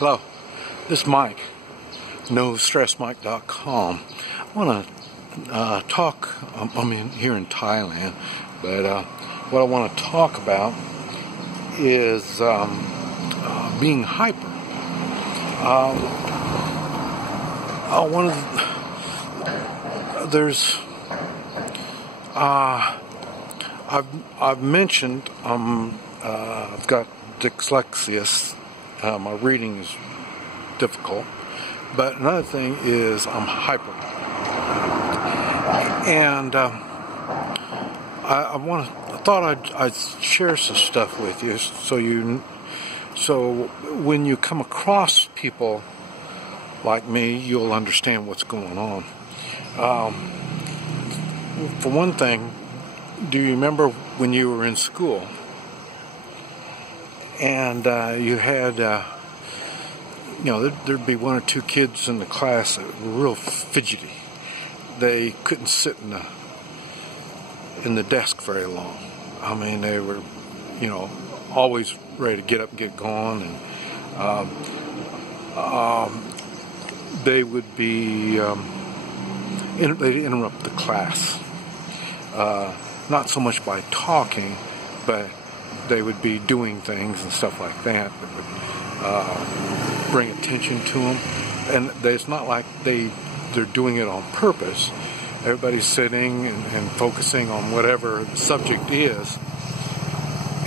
Hello, this is Mike, NoStressMike.com. I want to talk, I'm here in Thailand, but what I want to talk about is being hyper. I've mentioned I've got dyslexia. My reading is difficult, but another thing is I'm hyper, and I thought I'd share some stuff with you, so when you come across people like me, you'll understand what's going on. For one thing, do you remember when you were in school? And you had, there'd be one or two kids in the class that were real fidgety. They couldn't sit in the desk very long. I mean, they were, always ready to get up and get going, and they would be, they'd interrupt the class. Not so much by talking, but they would be doing things and stuff like that would bring attention to them. And it's not like they're doing it on purpose. Everybody's sitting and focusing on whatever the subject is.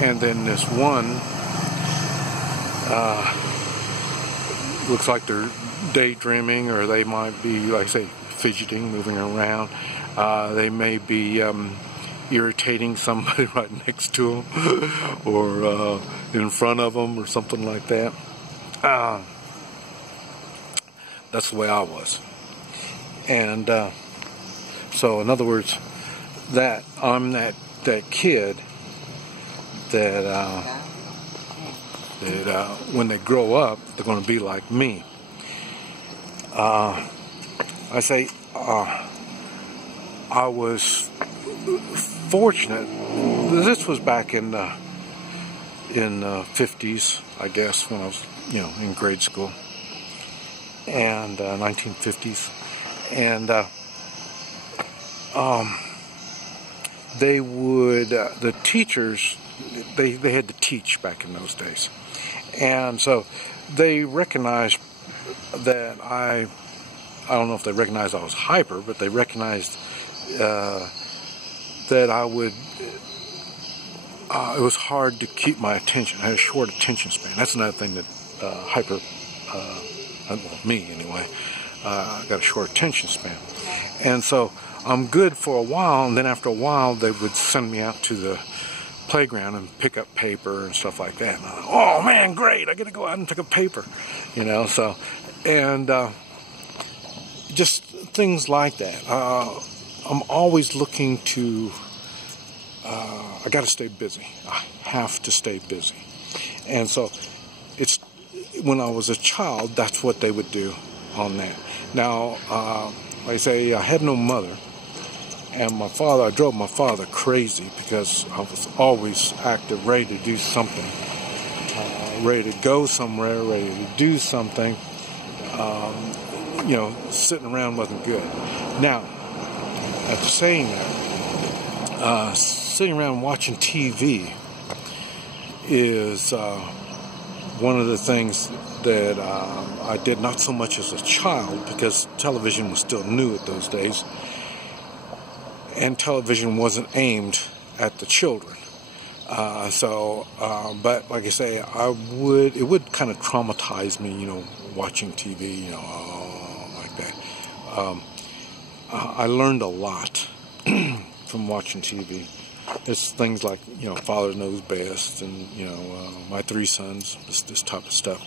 And then this one looks like they're daydreaming, or they might be, like I say, fidgeting, moving around. They may be irritating somebody right next to them or in front of them or something like that. That's the way I was. And so in other words, that I'm that kid that when they grow up, they're going to be like me. I say I was fortunate. This was back in the 50s, I guess, when I was, in grade school, and 1950s, and they would the teachers they had to teach back in those days, and so they recognized that I don't know if they recognized I was hyper, but they recognized that I would, it was hard to keep my attention. I had a short attention span. That's another thing that hyper, me anyway, I got a short attention span. And so I'm good for a while, and then after a while they would send me out to the playground and pick up paper and stuff like that. And I'm like, oh man, great, I get to go out and pick up paper, so, and just things like that. I'm always looking to, I got to stay busy. I have to stay busy. And so it's, when I was a child, that's what they would do on that. Now, like I say, I had no mother. And my father, I drove my father crazy because I was always active, ready to do something. Ready to go somewhere, ready to do something. Sitting around wasn't good. Now, after saying that, sitting around watching TV is one of the things that I did not so much as a child, because television was still new at those days, and television wasn't aimed at the children. But like I say, it would kind of traumatize me, watching TV, like that. I learned a lot from watching TV. It's things like, Father Knows Best, and, My Three Sons, this type of stuff,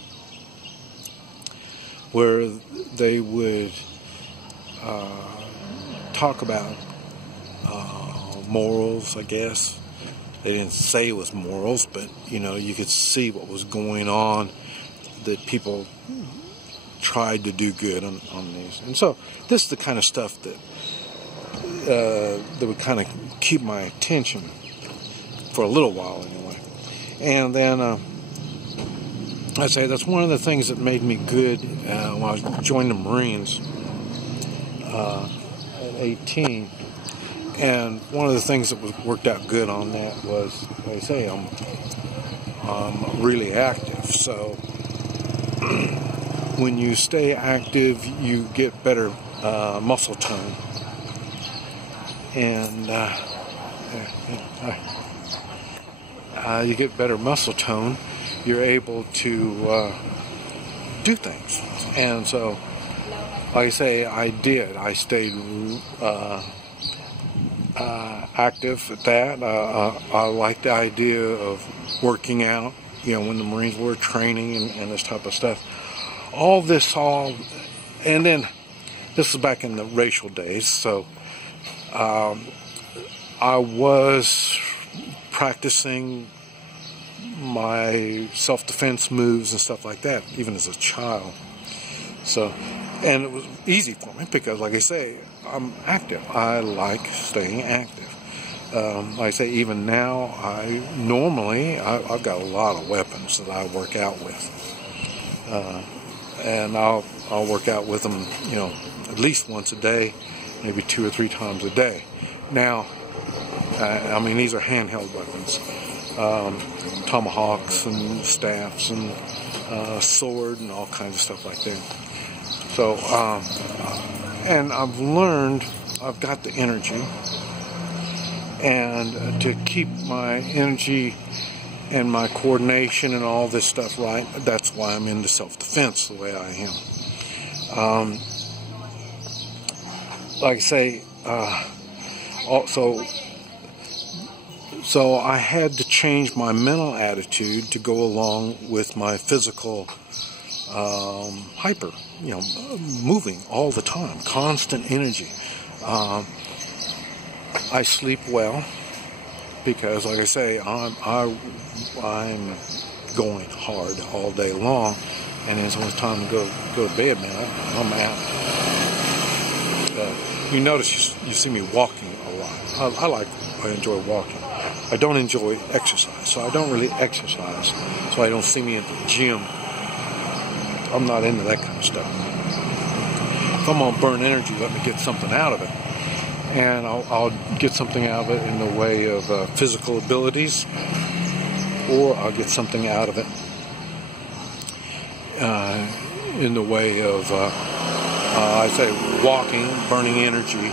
where they would talk about morals, I guess. They didn't say it was morals, but, you could see what was going on, that people tried to do good on these. And so this is the kind of stuff that would kind of keep my attention for a little while anyway. And then I'd say that's one of the things that made me good when I joined the Marines at 18. And one of the things that worked out good on that was, like I say, I'm really active. So when you stay active, you get better muscle tone. And you get better muscle tone. You're able to do things. And so, like I say, I stayed active at that. I like the idea of working out, when the Marines were training and this type of stuff. And then this was back in the racial days, so I was practicing my self-defense moves and stuff like that, even as a child. So, and it was easy for me because, like I say, I'm active. I like staying active. Like I say, even now, I've got a lot of weapons that I work out with. And I'll work out with them, at least once a day, maybe 2 or 3 times a day. Now, these are handheld weapons. Tomahawks and staffs and sword and all kinds of stuff like that. So, and I've learned, I've got the energy, and to keep my energy and my coordination and all this stuff right, that's why I'm into self-defense the way I am. Like I say, so I had to change my mental attitude to go along with my physical hyper, moving all the time, constant energy. I sleep well because, like I say, I'm going hard all day long, and it's when it's time to go to bed, man, I'm out. You notice you see me walking a lot. I enjoy walking. I don't enjoy exercise, so I don't really exercise. So I don't see me at the gym. I'm not into that kind of stuff. If I'm gonna burn energy, let me get something out of it, and I'll get something out of it in the way of physical abilities, or I'll get something out of it in the way of I say walking, burning energy,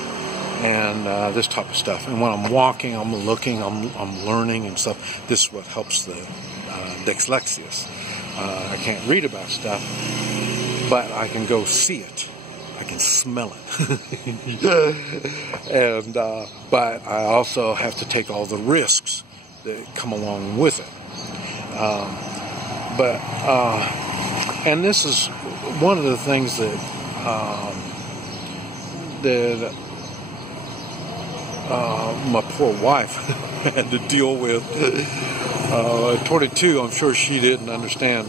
and this type of stuff. And when I'm walking, I'm looking, I'm learning and stuff. This is what helps the dyslexia. I can't read about stuff, but I can go see it. I can smell it. And but I also have to take all the risks that come along with it. And this is one of the things that my poor wife had to deal with. At 22, I'm sure she didn't understand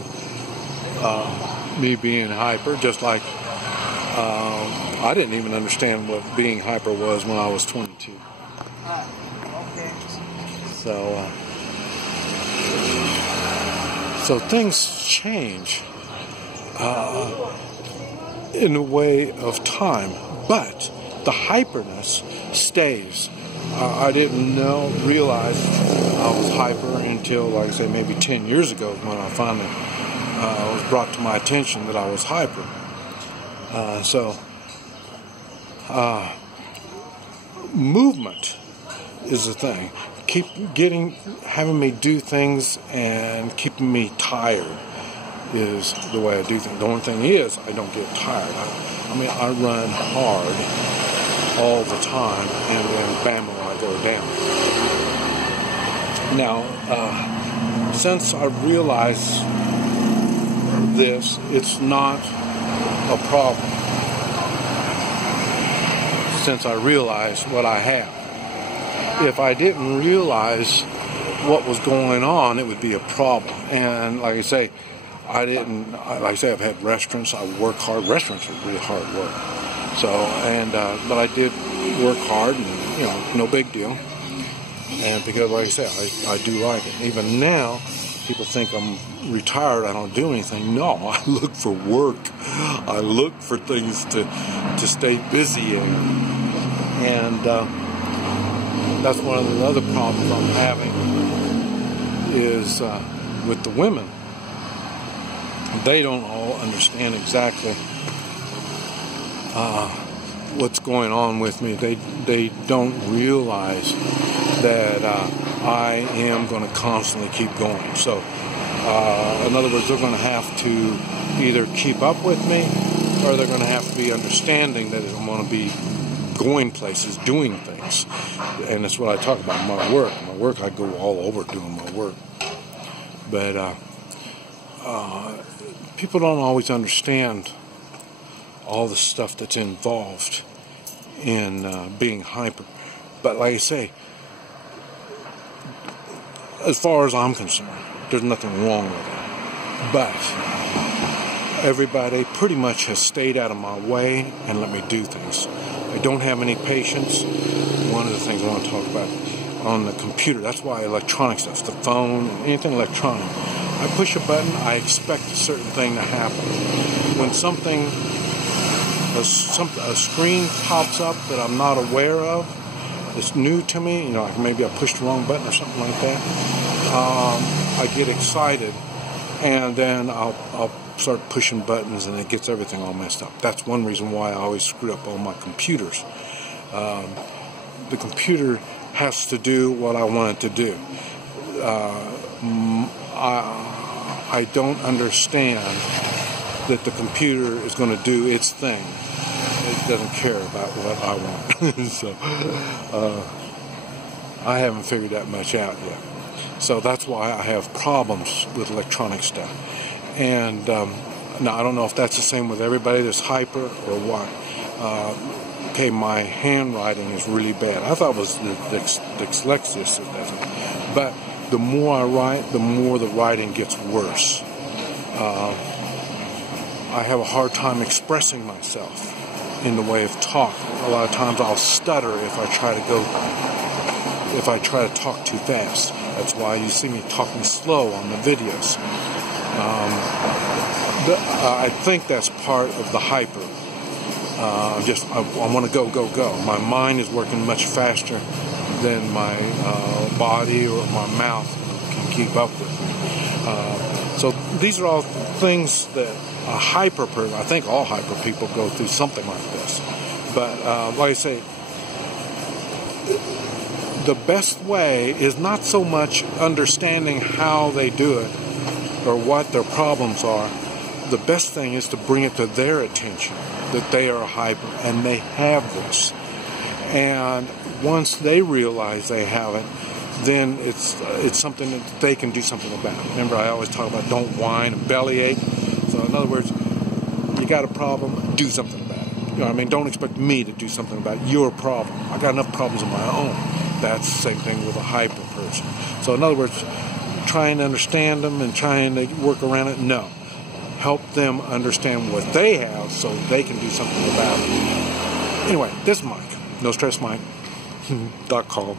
me being hyper, just like I didn't even understand what being hyper was when I was 22. So things change in the way of time, but the hyperness stays. I didn't realize I was hyper until, like I say, maybe 10 years ago when I finally was brought to my attention that I was hyper. Movement is the thing. Having me do things and keeping me tired is the way I do things. The only thing is, I don't get tired. I run hard all the time, and then bam, I go down. Now, since I realized this, it's not a problem. Since I realized what I have. If I didn't realize what was going on, it would be a problem. And like I say, I've had restaurants. I work hard. Restaurants are really hard work. So, but I did work hard, and no big deal. And because, like I said, I do like it. Even now, People think I'm retired, I don't do anything. No, I look for work. I look for things to stay busy in. And that's one of the other problems I'm having is with the women. They don't all understand exactly what's going on with me. They don't realize that I am going to constantly keep going. So, in other words, they're going to have to either keep up with me, or they're going to have to be understanding that I'm going to be going places, doing things. And that's what I talk about, my work. My work, I go all over doing my work. But people don't always understand all the stuff that's involved in being hyper. But like I say, as far as I'm concerned, there's nothing wrong with it. But everybody pretty much has stayed out of my way and let me do things. I don't have any patience. One of the things I want to talk about on the computer, that's why electronic stuff, the phone, and anything electronic, I push a button, I expect a certain thing to happen. When a screen pops up that I'm not aware of, it's new to me, like maybe I pushed the wrong button or something like that, I get excited, and then I'll start pushing buttons, and it gets everything all messed up. That's one reason why I always screw up all my computers. The computer has to do what I want it to do. I don't understand that the computer is going to do its thing. It doesn't care about what I want. So I haven't figured that much out yet. So that's why I have problems with electronic stuff. And now I don't know if that's the same with everybody that's hyper or what. Okay, my handwriting is really bad. I thought it was the dyslexia that does it. But the more I write, the more the writing gets worse. I have a hard time expressing myself in the way of talk. A lot of times I'll stutter if I try to talk too fast. That's why you see me talking slow on the videos. I think that's part of the hyper. I want to go. My mind is working much faster than my body or my mouth can keep up with. So these are all things that a hyper person, I think all hyper people go through something like this. But like I say, the best way is not so much understanding how they do it or what their problems are. The best thing is to bring it to their attention that they are hyper and they have this. And once they realize they have it, then it's something that they can do something about. Remember, I always talk about don't whine and bellyache. So in other words, you got a problem, do something about it. Don't expect me to do something about your problem. I got enough problems of my own. That's the same thing with a hyper person. So in other words, trying to understand them and trying to work around it, no. Help them understand what they have so they can do something about it. Anyway, this is Mike. NoStressMike.com.